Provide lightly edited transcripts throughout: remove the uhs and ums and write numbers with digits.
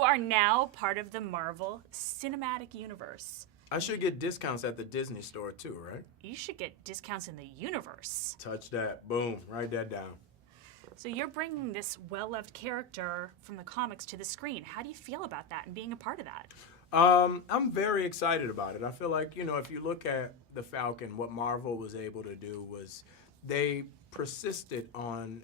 You are now part of the Marvel Cinematic Universe. I should get discounts at the Disney store too, right? You should get discounts in the universe. Touch that. Boom. Write that down. So you're bringing this well-loved character from the comics to the screen. How do you feel about that and being a part of that? I'm very excited about it. I feel like, if you look at the Falcon, what Marvel was able to do was they persisted on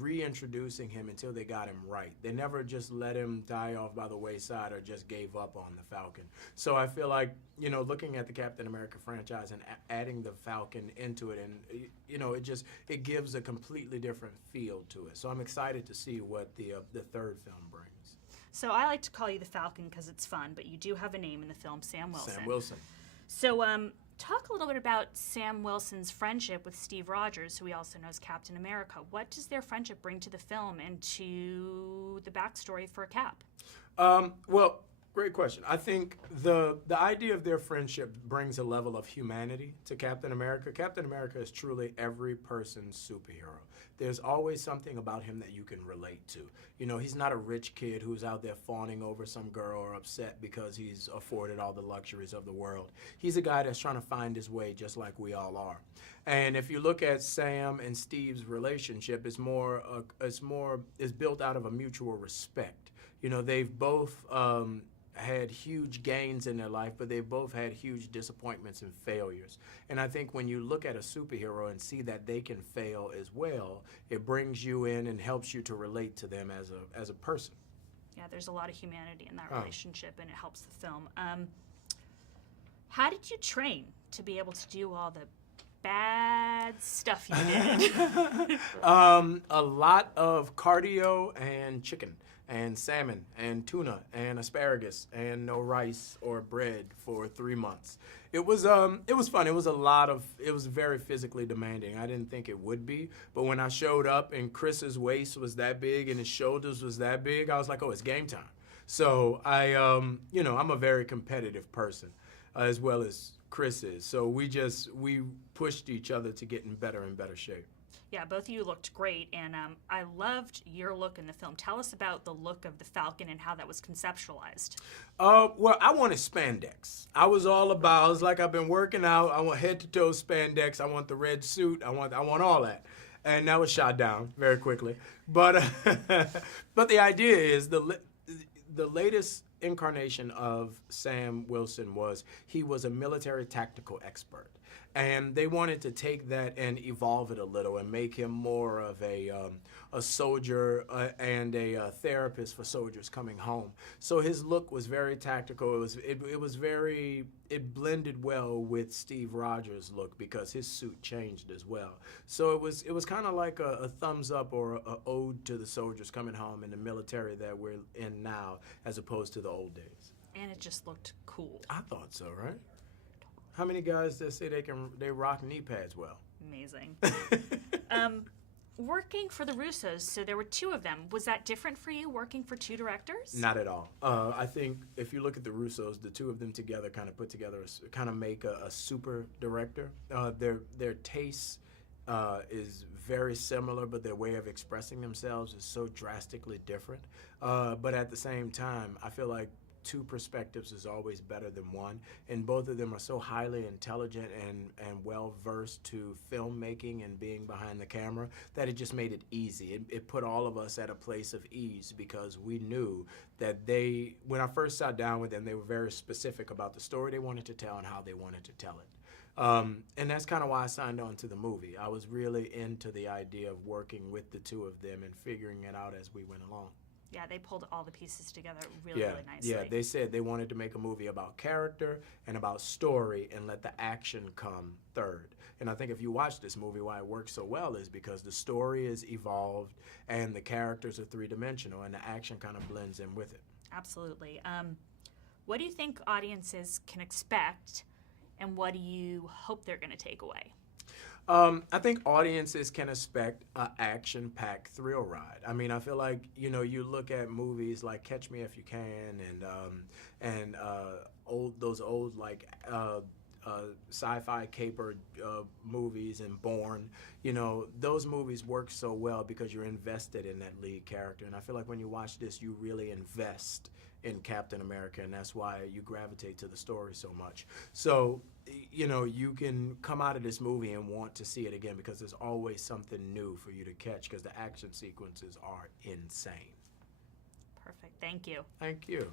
reintroducing him until they got him right. They never just let him die off by the wayside or just gave up on the Falcon. So I feel like, looking at the Captain America franchise and adding the Falcon into it, and it gives a completely different feel to it. So I'm excited to see what the third film brings. So I like to call you the Falcon because it's fun, but you do have a name in the film, Sam Wilson. Sam Wilson. So talk a little bit about Sam Wilson's friendship with Steve Rogers, who we also know as Captain America. What does their friendship bring to the film and to the backstory for Cap? Well, great question. I think the idea of their friendship brings a level of humanity to Captain America. Captain America is truly every person's superhero. There's always something about him that you can relate to. He's not a rich kid who's out there fawning over some girl or upset because he's afforded all the luxuries of the world. He's a guy that's trying to find his way just like we all are. And if you look at Sam and Steve's relationship, it's built out of a mutual respect. They've both had huge gains in their life, but they've both had huge disappointments and failures. And I think when you look at a superhero and see that they can fail as well, it brings you in and helps you to relate to them as a person. Yeah, there's a lot of humanity in that relationship, and it helps the film. How did you train to be able to do all the bad stuff you did? A lot of cardio and chicken and salmon and tuna and asparagus and no rice or bread for 3 months. It was fun. It was very physically demanding. I didn't think it would be, but when I showed up and Chris's waist was that big and his shoulders was that big, I was like, oh, it's game time. So I'm a very competitive person, as well as Chris is. So we pushed each other to get in better and better shape. Yeah, both of you looked great, and I loved your look in the film. Tell us about the look of the Falcon and how that was conceptualized. Well, I wanted spandex. I was like, I've been working out. I want head-to-toe spandex. I want the red suit. I want all that. And that was shot down very quickly. But but the idea is the latest incarnation of Sam Wilson he was a military tactical expert. And they wanted to take that and evolve it a little and make him more of a soldier and a therapist for soldiers coming home. So his look was very tactical. It blended well with Steve Rogers' look because his suit changed as well. So it was kind of like a thumbs up or a ode to the soldiers coming home in the military that we're in now, as opposed to the old days. And it just looked cool. I thought so, right? How many guys that say they rock knee pads well? Amazing. Working for the Russos, so there were two of them. Was that different for you, working for two directors? Not at all. I think if you look at the Russos, the two of them together kind of make a super director. Their taste is very similar, but their way of expressing themselves is so drastically different. But at the same time, I feel like two perspectives is always better than one, and both of them are so highly intelligent and well-versed to filmmaking and being behind the camera that it just made it easy. It put all of us at a place of ease because we knew that when I first sat down with them, they were very specific about the story they wanted to tell and how they wanted to tell it. And that's kind of why I signed on to the movie. I was really into the idea of working with the two of them and figuring it out as we went along. Yeah, they pulled all the pieces together really nicely. Yeah, they said they wanted to make a movie about character and about story and let the action come third. And I think if you watch this movie, why it works so well is because the story is evolved and the characters are three-dimensional and the action kind of blends in with it. Absolutely. What do you think audiences can expect, and what do you hope they're going to take away? I think audiences can expect an action-packed thrill ride. I mean, I feel like, you look at movies like Catch Me If You Can and those old sci-fi caper movies and Bourne, you know, those movies work so well because you're invested in that lead character. And I feel like when you watch this, you really invest in Captain America, and that's why you gravitate to the story so much. So, you know, you can come out of this movie and want to see it again because there's always something new for you to catch because the action sequences are insane. Perfect. Thank you. Thank you.